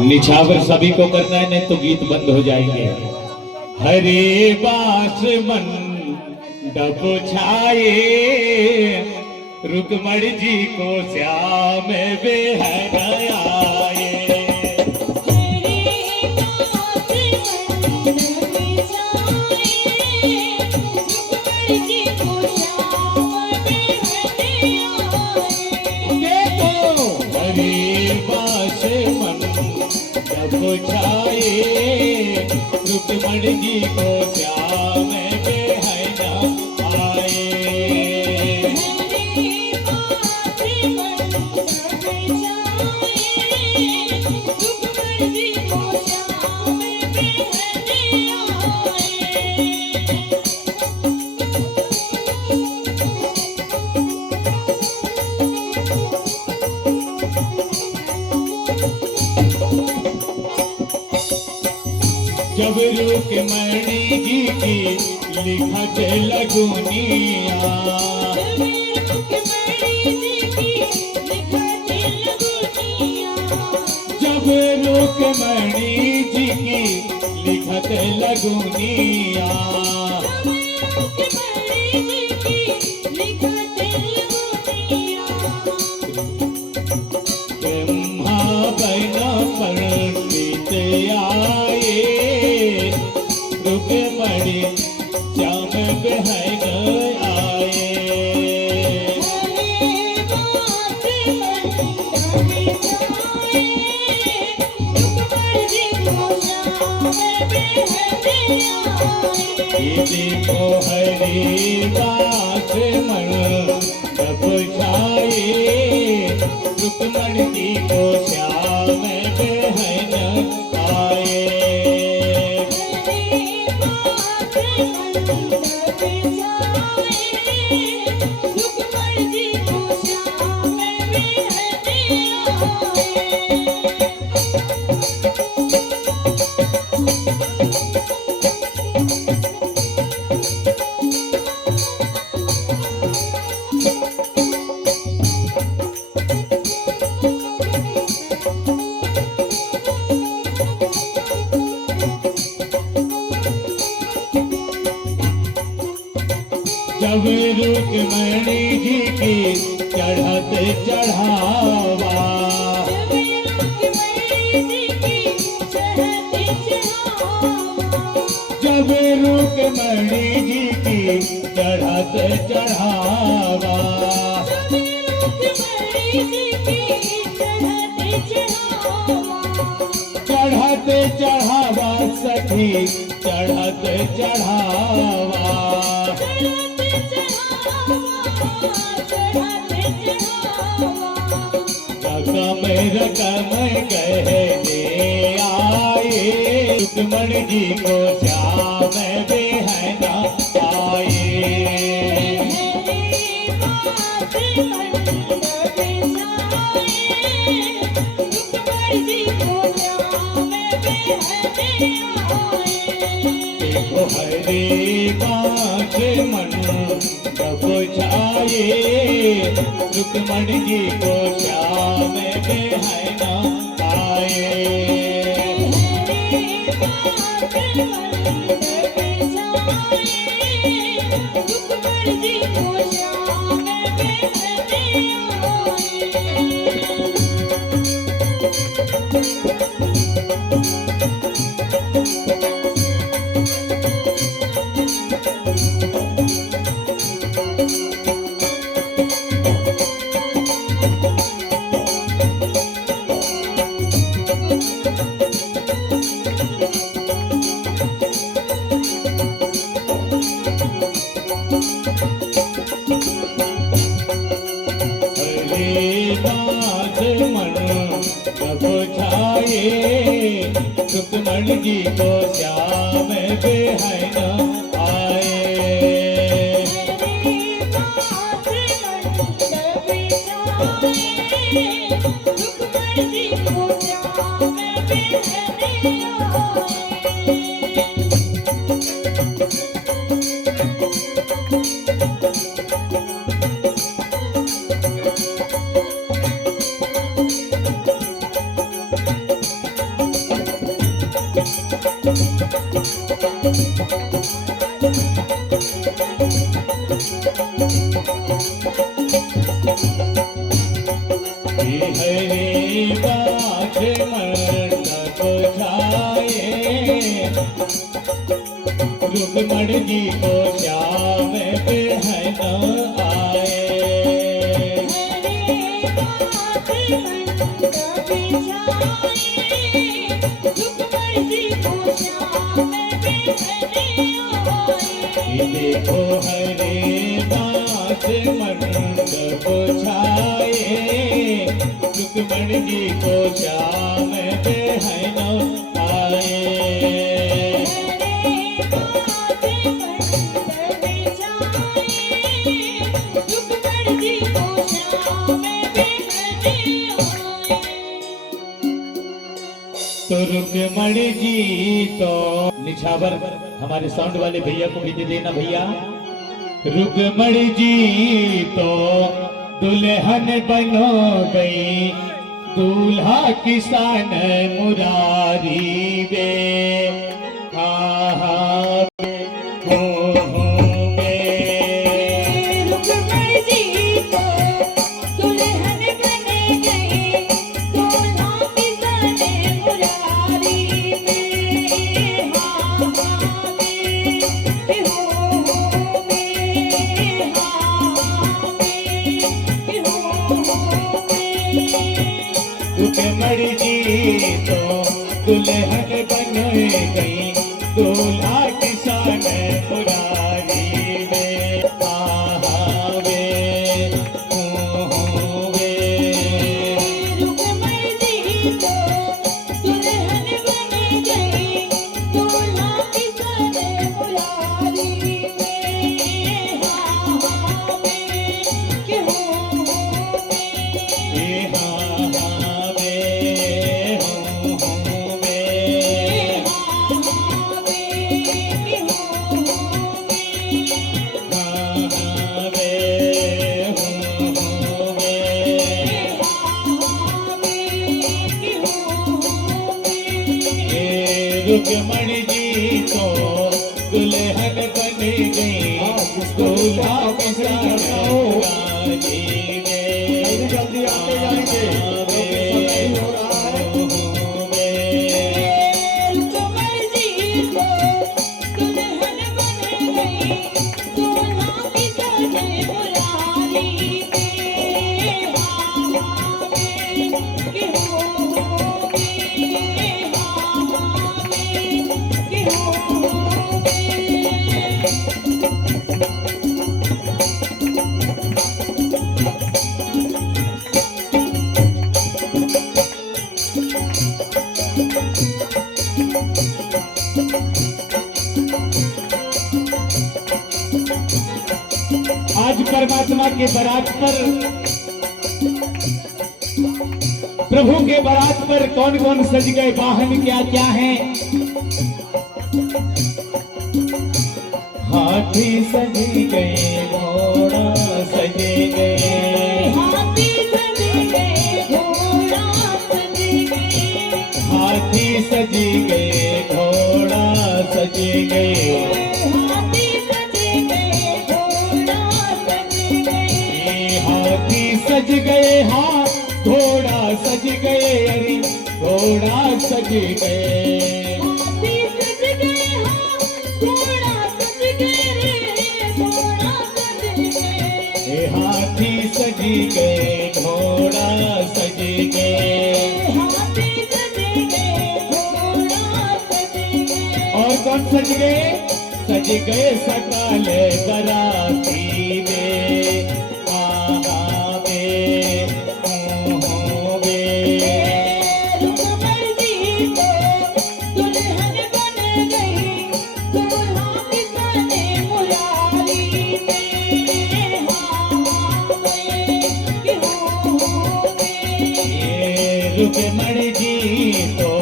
निछावर सभी को करना है, नहीं तो गीत बंद हो जाएंगे। हरे बास मन डब छाए, रुकमण जी को श्याम बेहन आए। छाए रुकमण जी को श्याम बेहन आए। जब रुकमणी जी की लिखत लगुनिया, जब रुकमणी जी की लिखत लगुनिया, ब्रह्मा बना पंडित आए, रुकमणी श्याम बेहन आए। देखो हरे बास मन डब छाए, रुकमण जी को श्याम बेहन आए। जब रुकमणी जी की चढ़त चढ़ावा, जब रुकमणी जी की चढ़त चढ़ावा, चढ़त चढ़ावा सखी चढ़त चढ़ावा, रकम कहने आए, रुकमण जी को श्याम बेहन आए। देखो हरे बास मन डब छाए, रुकमण जी को श्याम बेहन आए। रुकमण जी को श्याम बेहन आए। हरे बाज मंडप छाए, रुक्मणी जी को श्याम बिहन आए। देखो हरे बाज मंडप छाए, रुक्मणी जी को श्याम बिहन आए। तो रुक्मणी जी तो निछावर हमारे साउंड वाले भैया को भी दे देना भैया। रुक्मणी जी तो दुल्हन बनो गई, दूल्हा किसान मुरारी वे। रुक्मणी जी तो दुल्हन बन गई, दूल्हा किसान मुरारी वे। वे रुक्मणी जी तो दुल्हन बन गई, दूल्हा किसान मुरारी रुक्मणी जी तो दुल्हन बन गई, दूल्हा किसान मुरारी वे। जल्दी आते जाएंगे। आज परमात्मा के बारात पर, प्रभु के बारात पर कौन कौन सज गए, वाहन क्या क्या हैं। हाथी सज गए, घोड़ा सज गए, हाथी सज गए, घोड़ा सज गए, हाथी सज गए, घोड़ा सज गए, हाथी सज गए, घोड़ा सज गए, हाथी सज गए, हाँ घोड़ा सज गए, अरे घोड़ा सज गए, हाथी सज गए, हाँ घोड़ा सज गए रे, घोड़ा सज गए, हाथी सज गए, घोड़ा सज गए, हाथी सज गए, घोड़ा सज गए। और कौन सज गए? सज गए सकल बराती वे। आहा वे, ओहो वे। रुक्मणी जी तो दुल्हन बन गई, दूल्हा किसान मुरारी वे। रुक्मणी जी तो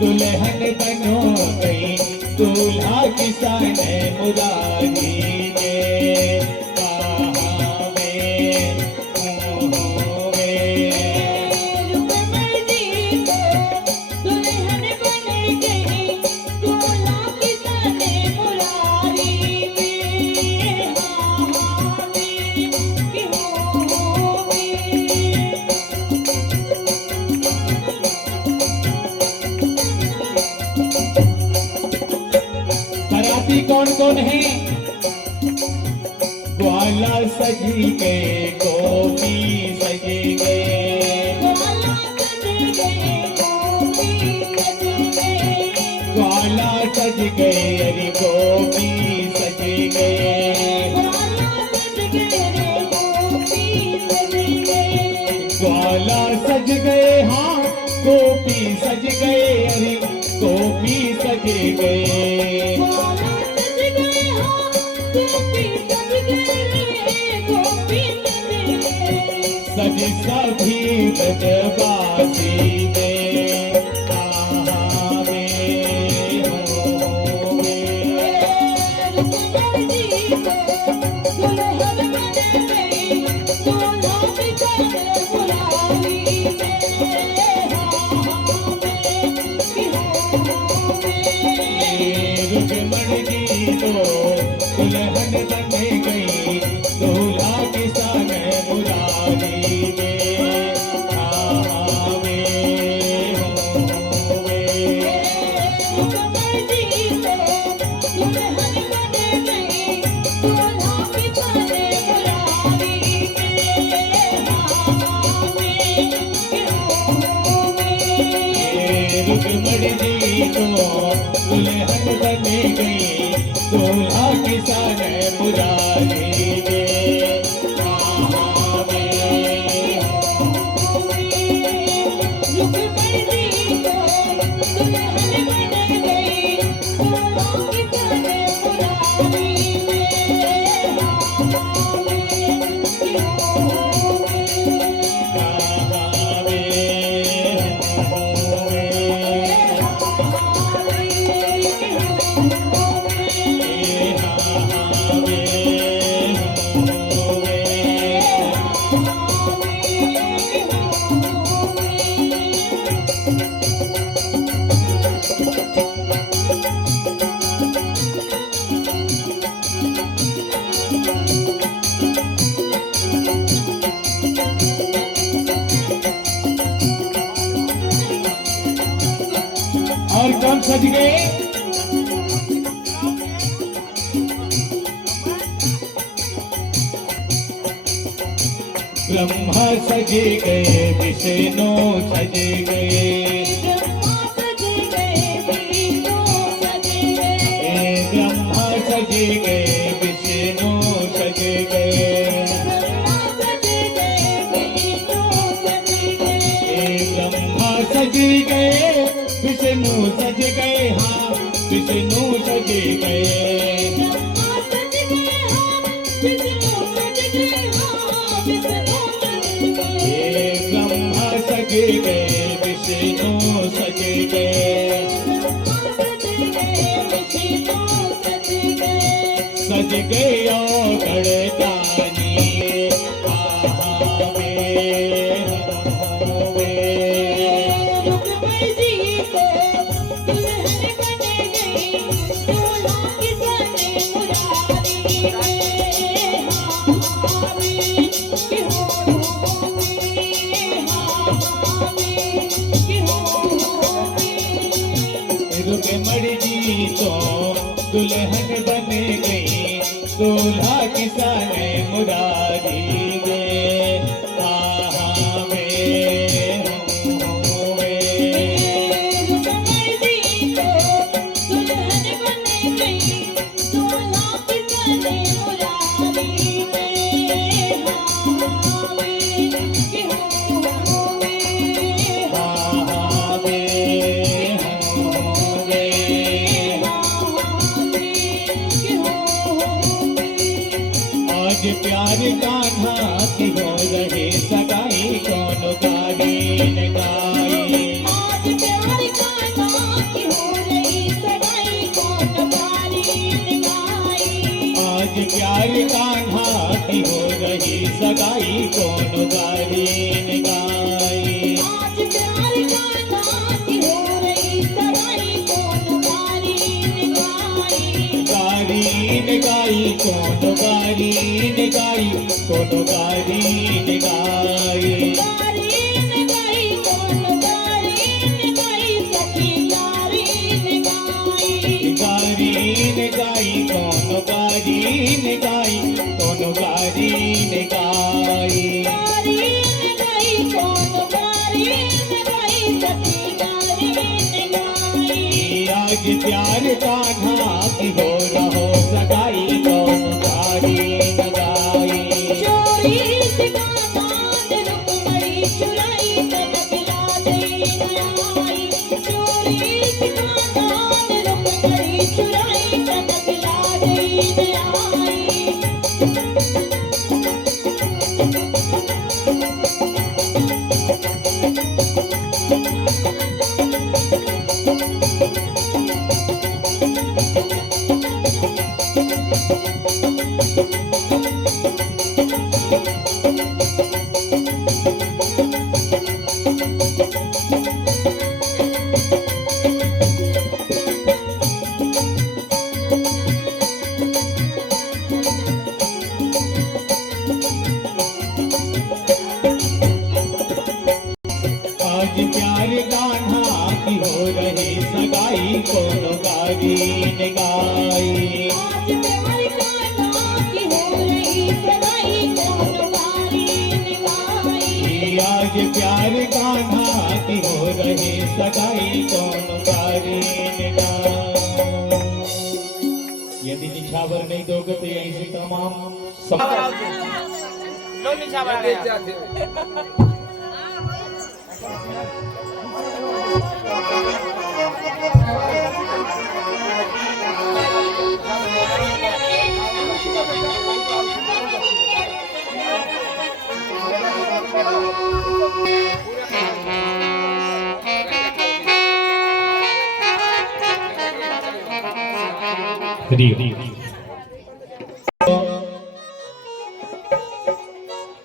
दुल्हन बनो गई, दूल्हा किसान मुरारी वे। आहा वे, ओहो वे। रुक्मणी जी तो दुल्हन बन गई, दूल्हा किसान मुरारी वे। व्यक्ति कौन कौन है? ग्वाला सज गए, गोपी सज गए, ग्वाला सज गए, गोपी सज गए, ग्वाला सज गए, अरे गोपी सज गए, ग्वाला सज गए रे, गोपी सज गए, ग्वाला सज गए, हाँ गोपी सज गए, अरे गोपी सज गए, ग्वाला सज गए, हाँ गोपी सज गए रे, गोपी सज गए, सज सभी ब्रजवासी में, आहा में, हो में। रुक्मणी जी को दुल्हन बन गई, दूल्हा बिचारे बुलावी में, हाँ में कि हो में। रुक्मणी जी तो दुल्हन बन गई, दूल्हा किसान मुरारी में, आहा में, हो में। रुक्मणी जी को दुल्हन बन गई, दूल्हा बिचारे बुलावी में, हाँ में कि हो में। रुक्मणी जी तो दुल्हन बन गई, दूल्हा किसान मुरारी में, आहा में, हो रुक्मणी जी को दुल्हन बन गई, दूल्हा किसान मुरारी में, हाँ में कि हो में। आहा में, हो में। और कौन सज गए? ब्रह्मा सज गए, विष्णु सज गए, ब्रह्मा सज गए, विष्णु सज गए, ब्रह्मा सज गए, विष्णु सज गए, ब्रह्मा सज गए, विष्णु सज गए, ब्रह्मा सज गए, विष्णु सज गए, हाँ विष्णु सज गए, ब्रह्मा सज गए, हाँ विष्णु सज गए, हाँ विष्णु सज गए, ब्रह्मा सज गए, विष्णु सज गए, ब्रह्मा सज गए, विष्णु सज गए, सज गए ओ गणदानी, आहा में, हो में। रुक्मणी जी को दुल्हन बन गई, दूल्हा किसान मुरारी में, हाँ में कि हो में, हाँ में कि हो में। रुक्मणी जी तो दुल्हन बन गई, दूल्हा किसान मुरारी में, आहा में, हो में। रुक्मणी जी को दुल्हन बन गई, दूल्हा किसान मुरारी में, हाँ में कि हो में। आहा में, हो में। आज प्यार कान्हा की हो रही सगाई, कौन गाड़ी ने गाई, आज प्यार कान्हा की हो रही सगाई, कौन गारी गाई। आज प्यार कान्हा की हो रही सगाई, कौन गाड़ी ने गाई, आज प्यार कान्हा की हो रही सगाई, कौन गारी गाई। गाड़ी ने गाई, कौन गाड़ी ने गाई, कौन गाड़ी ने गाई, गारी गाई, कौन गारी गाई, सखी गारी गाई। गाड़ी ने गाई, आज प्यार कान्हा की हो रहो सगाई कौन गाड़ी लगाई। चोरी से कान्हा ने रुक्मणी चुराई तब लाजई न आई। चोरी से कान्हा ने रुक्मणी चुराई तब लाजई न आई। आज प्यार कान्हा की हो रही सगाई कौन गाड़ी लगाई। आज प्यार कान्हा की हो रही सगाई कौन गाड़ी लगाई। आज प्यार कान्हा की हो रही सगाई कौन गाड़ी लगाई। यदि निछावर नहीं दोगे तो यहीं से तमाम लो नीचा बना गया।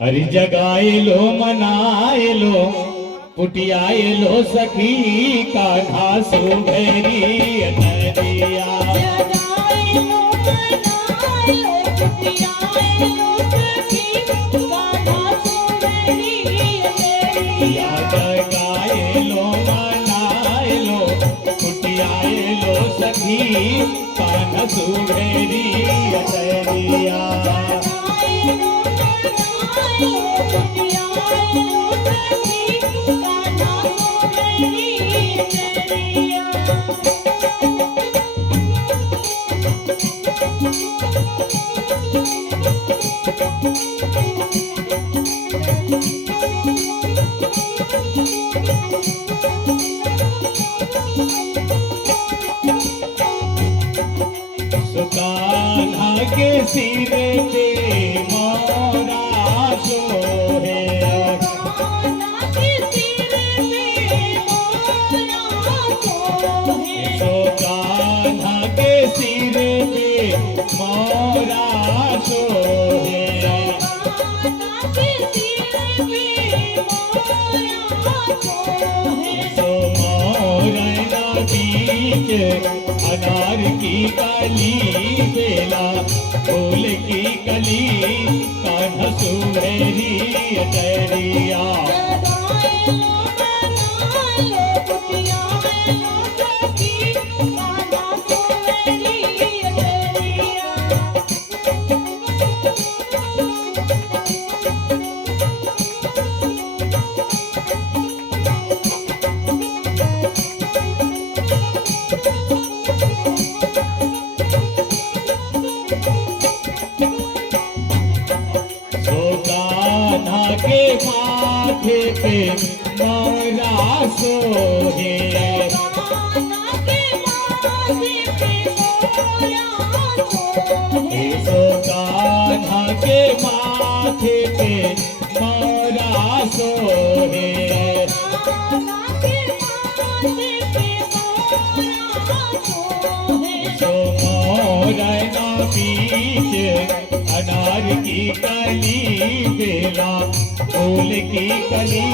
हरि जगाए लो मनाए लो पुटियाए लो सखी कान्हा सुभेरी नदिया। जगाए लो मनाए लो चुटियाए लो सखी कान्हा सुभेरी या जगाए लो मनाए लो पुटियाए लो सखी कान्हा सुभेरी नदिया। कान्हा के सिर पे मोरा सोहे। सो कान्हा के सिर पे मोरा सोहे। सो मोरना बीच अनार की कली बेला फूल की कली कान्हा सुभेरी डरिया। कान्हा के माथे पे मोरा सोहे। सो कान्हा के माथे पे मोरा सोहे। सो मोरना बीच अनार की कली बेला फूल की कली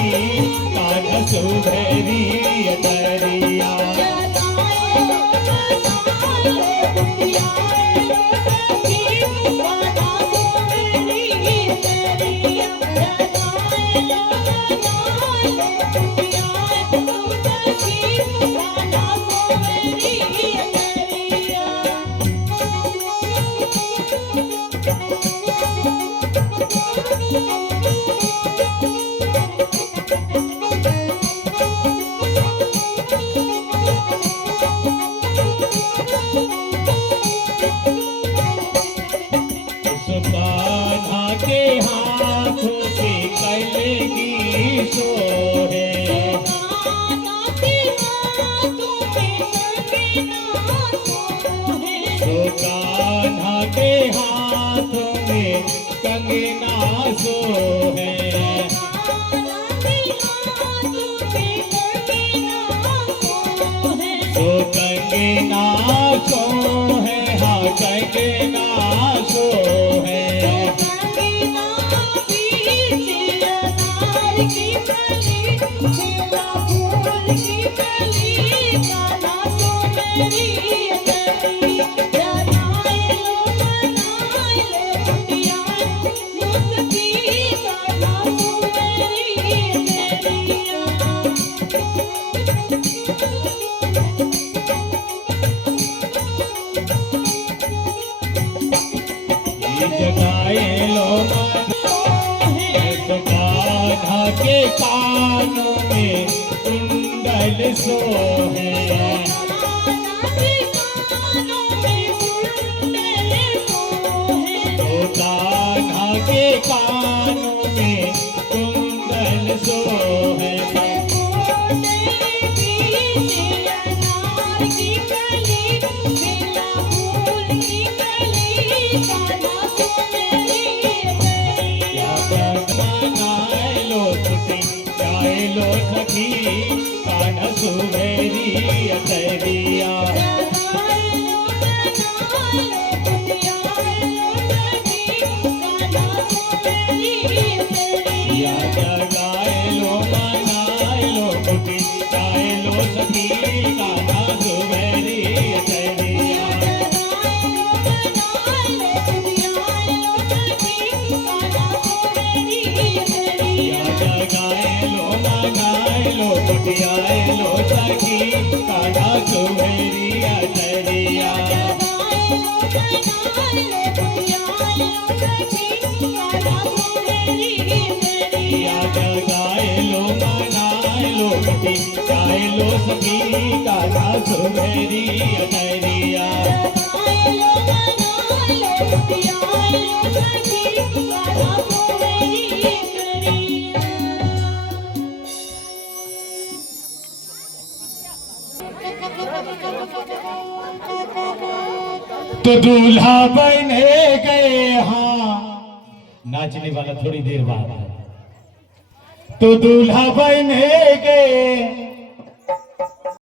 कान्हा सुभेरी डरिया। कंगना सो है तो कंगना सो है हाँ कंगना सो है जगाए लो तो कान्हा के कानों में कुंडल सो है तो कान्हा के कानों में कुंडल सो है लो सखी कान्हा सुमेरी अतरिया या जगाए लो मनाए लो कुटी गाए लो सखी कान्हा सुमेरी अतरिया जगाए लो मनाए लो कुटियाए लो सखी कान्हा सुमेरी अतरिया या जगाए लो मनाए लो कुटियाए लो सखी कान्हा सुमेरी अतरिया तो दूल्हा बने गए हाँ नाचने वाला थोड़ी देर बाद तो दूल्हा बने गए